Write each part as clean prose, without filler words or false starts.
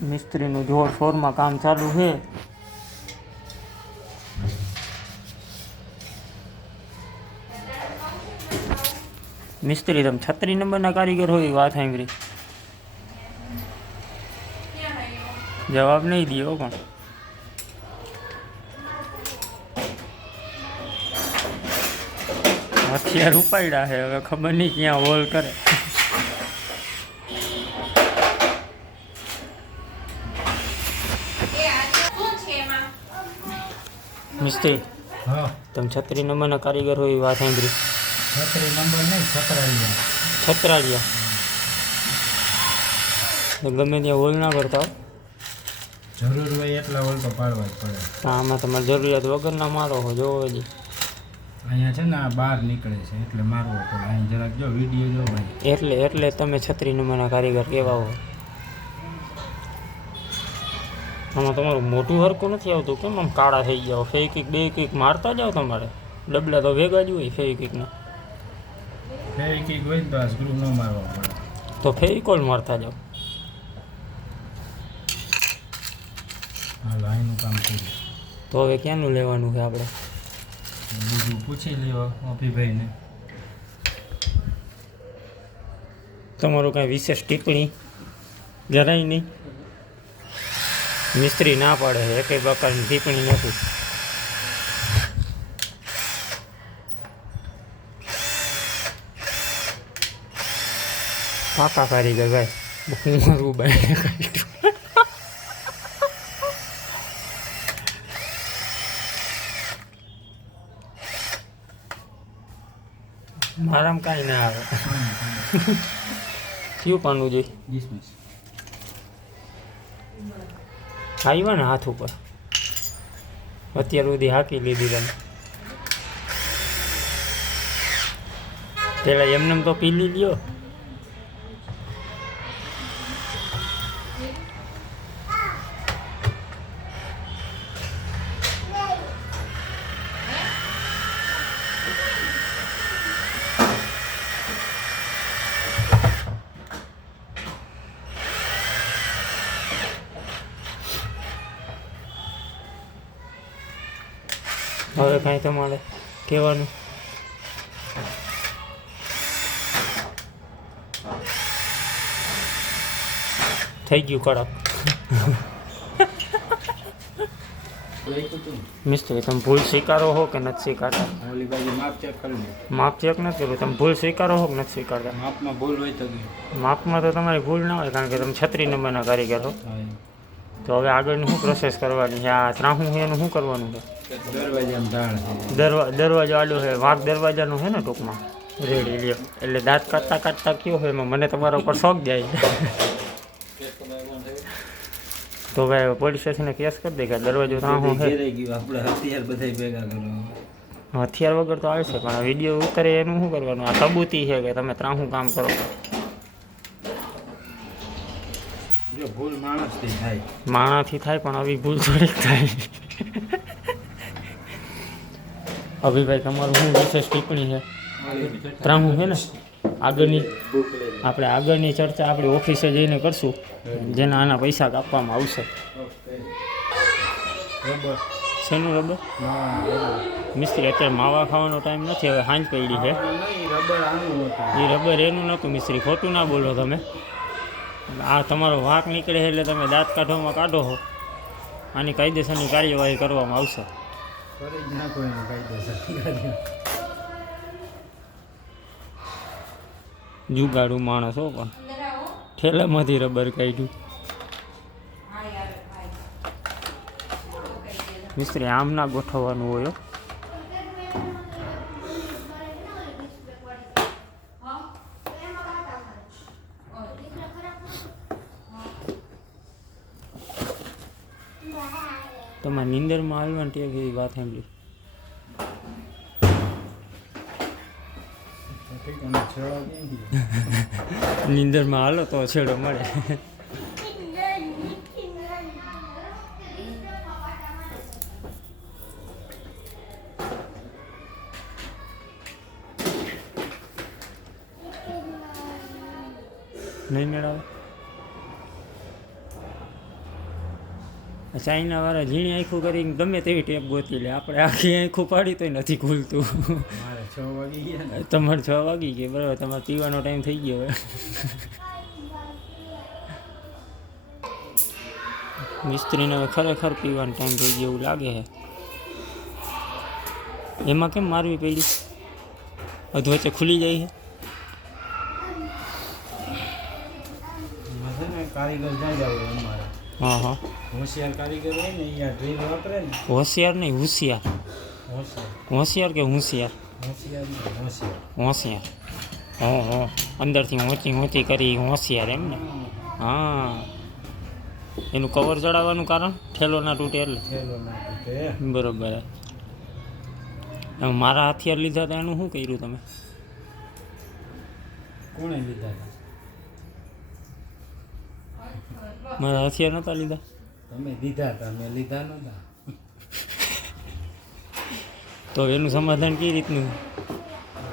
મિસ્ત્રીનું જોરશોરમાં કામ ચાલુ છે. મિસ્ત્રી તમે 36 નંબરના કારીગર હોય વાત સાંભળી. જવાબ નહીં દો પણ હથિયાર ઉપાડ્યા છે. હવે ખબર નહીં ક્યાં હોલ કરે. મિસ્ત્રી હા તમે 36 નંબરના કારીગર હોય વાત સાંભળી. 36 નંબર નહીં, છતરાલિયા. છત્રાલિયા ગમે ત્યાં હોલ ના કરતા હો. જરૂર હોય એટલા હોલ તો પાડવા જ પડે. આમાં તમારે જરૂરિયાત વગરના મારો હો જોવો જ. અહીંયા છે ને આ બહાર નીકળે છે એટલે મારવો પડે. અહીં જરાક જો વિડીયો જો ભાઈ. એટલે તમે 36 નંબરના કારીગર કેવા હો. આમાં તમારું મોટું હરખું નથી આવતું. કેમ આમ કાળા થઈ જાઓ? ફેવિક્વિક બે ક્વિક મારતા જાઓ. તમારે ડબલા તો ભેગા જ હોય ફેવિક્વિકના. ફેવિક્વિક હોય તો આ સ્ક્રૂ ન મારવા પડે. તો ફેવિકોલ મારતા જાઓ. હાલ અહીંનું કામ કર્યું તો હવે ક્યાંનું લેવાનું છે આપણે? બીજું પૂછી લ્યો અભિભાઈને. તમારું કાંઈ વિશેષ ટિપ્પણી જરાય નહીં? મિસ્ત્રી ના પાડે છે, એકેય પ્રકારની ટિપ્પણી નથી. પાકા કારીગર ભાઈ. હું મારું બાઈને કાઢ્યું. મારામાં કાંઈ ના આવે. કયું પાનું જોઈએ? ડિસમિસ. આવ્યા ને હાથ ઉપર. અત્યાર સુધી હાકી લીધી તમે. પેલા એમને તો પીલી લ્યો. હવે કાંઈ તમારે કહેવાનું? થઈ ગયું કડક. મિસ્ત્રી તમે ભૂલ સ્વીકારો હો કે નથી સ્વીકારતા? ઓલી બાજુ માપ ચેક કરી લો. માપ ચેક નથી કર્યું. તમે ભૂલ સ્વીકારો હો કે નથી સ્વીકારતા? માપમાં ભૂલ હોય તો માપમાં તો તમારી ભૂલ ના હોય, કારણ કે તમે 36 નંબરના કારીગર હો. તો હવે આગળની શું પ્રોસેસ કરવાની છે? આ ત્રાહું છે એનું શું કરવાનું છે? દરવાજામાં ધાણ છે. દરવાજો આડો છે, વાઘ દરવાજાનો છે ને ટૂંકમાં. રેડી લ્યો. એટલે દાંત કાઢતા કાઢતા કયો હોય એમાં મને તમારા ઉપર શોખ જાય. તો ભાઈ પોલીસ સ્ટેશને કેસ કરી દે કે દરવાજો ત્રાહું છે. આપણે હથિયાર બધા ભેગા કરો. હથિયાર વગર તો આવશે, પણ આ વિડીયો ઉતરે એનું શું કરવાનું? આ સબૂતી છે કે તમે ત્રાહું કામ કરો. જો ભૂલ માણસથી થાય. માણાથી થાય, પણ આવી ભૂલ થોડીક થાય. અભિભાઈ તમારું શું વિશેષ ટિપ્પણી છે? ત્રાહું છે ને આગળની આપણે આગળની ચર્ચા આપણી ઓફિસે જઈને કરશું, જેના આના પૈસા કાપવામાં આવશે. શેનું રબર? મિસ્ત્રી અત્યારે માવા ખાવાનો ટાઈમ નથી, હવે સાંજ પડી છે. એ રબર એનું નહોતું મિસ્ત્રી, ખોટું ના બોલો તમે. આ તમારો વાંક નીકળે એટલે તમે દાંત કાઢવામાં કાઢો છો. આની કાયદેસરની કાર્યવાહી કરવામાં આવશે. જુગાડું માણસ હો, પણ ઠેલામાંથી રબર કાઢ્યું. મિસ્ત્રી આમ ના ગોઠવવાનું હોય. તમારે નીંદરમાં હાલવાની ટેવ એવી વાત સાંભળી. નીંદરમાં હાલો તો છેડો મળે. નહીં મેળવે. ચાઇનાવાળા ઝીણી આંખું કરીને ગમે તેવી ટેપ ગોતી લે, આપણે આખી આંખું પાડી તોય નથી ખુલતું. મારે 6 વાગી ગયા ને. તમારે 6 વાગી ગયા, બરાબર. તમારે પીવાનો ટાઈમ થઈ ગયો હવે. મિસ્ત્રીને હવે ખરેખર પીવાનો ટાઈમ થઈ ગયો એવું લાગે છે. એમાં કેમ મારવી પડી? અધવચ્ચે ખુલી જાય છે. એમાં છે ને કારીગર જ્યાં જાવ અમારે હા હા, હોશિયાર કારીગર હોય ને અહીંયા ડ્રીલ વાપરે ને. હોશિયાર નહીં, હોશિયાર. હોશિયાર હોશિયાર કે હોશિયાર? હોશિયાર નહીં, હોશિયાર. હોશિયાર. હો અંદરથી ઊંચી કરી હોશિયાર એમ ને? હા. એનું કવર ચડાવવાનું કારણ ઠેલો ના તૂટે એટલે. ખેલો ના તૂટે. બરોબર. મારા હથિયાર લીધા હતા એનું શું કર્યું તમે? કોણે લીધા હતા? મારા હથિયાર નહોતા લીધા? તમે દીધા હતા, મેં લીધા નહોતા. તો એનું સમાધાન કઈ રીતનું?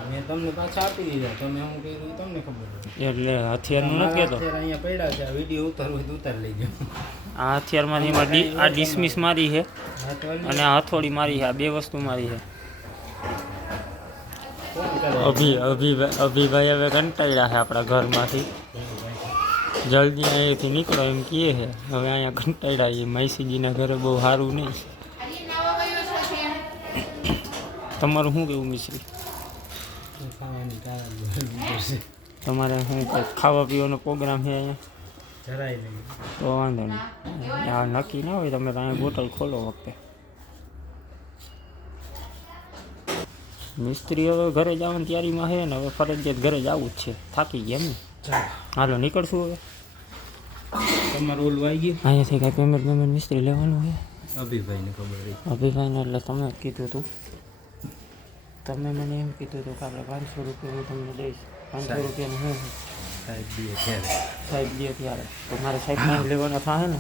મેં તમને પાછા આપી દીધા. તમે શું કર્યું તમને ખબર હોય. એટલે હથિયારનું નથી કહેતો. અત્યારે અહીંયા પડ્યા છે. આ વિડીયો ઉતારવો હોય તો ઉતાર લેજો. આ હથિયારમાંથી એમાં આ ડિસમિસ મારી છે હા તો અને આ હથોડી મારી છે. આ બે વસ્તુ મારી છે. કોણ કરે? અભિભાઈ હવે કંટાળ્યા છે આપણા ઘરમાંથી. જલ્દી અહીંયાથી નીકળો એમ કહે છે. હવે અહીંયા કંટાળ્યા એ મૈસીજીના ઘરે બહુ સારું નહીં. તમારું શું કેવું મિશ્રી? ખાવાની કારણ તમારે શું કંઈક ખાવા પીવાનો પ્રોગ્રામ છે અહીંયા? જરાય નહીં. તો વાંધો નહીં. આ નક્કી ના હોય તમે તો અહીંયા બોટલ ખોલો વખતે. મિસ્ત્રી હવે ઘરે જવાની તૈયારીમાં છે ને હવે ફરજિયાત ઘરે જવું જ છે. થાકી ગયા એમ ને? હાલો નીકળશું હવે. તમારું ઓલું આવી ગયું? અહીંયાથી કાંઈ પેમેન્ટ મિસ્ત્રી લેવાનું છે? અભિભાઈને ખબર રહી. અભિભાઈને એટલે તમે જ કીધું હતું. તમે મને એમ કીધું હતું કે આપણે 500 રૂપિયા હું તમને દઈશ. 500 રૂપિયાનું શું? સાહેબ બી ત્યારે સાહેબ દે ત્યારે તો મારે સાહેબ લેવાના થાય ને?